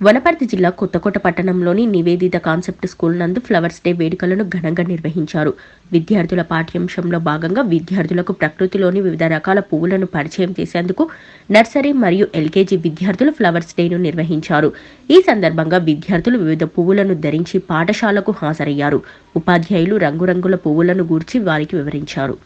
వనపర్తి జిల్లా కొత్తకోట పట్టణంలోని Nivedita concept school నందు ఫ్లవర్స్ డే వేడుకలను ఘనంగా నిర్వహించారు. విద్యార్థుల పాఠ్యాంశంలో భాగంగా విద్యార్థులకు ప్రకృతిలోని వివిధ రకాల పువ్వులను పరిచయం చేసేందుకు నర్సరీ మరియు ఎల్కేజీ విద్యార్థులు ఫ్లవర్స్ డేను నిర్వహించారు. ఈ సందర్భంగా విద్యార్థులు వివిధ పువ్వులను ధరించి పాఠశాలకు హాజరయ్యారు. ఉపాధ్యాయులు రంగురంగుల పువ్వులను గూర్చి వారికి వివరించారు.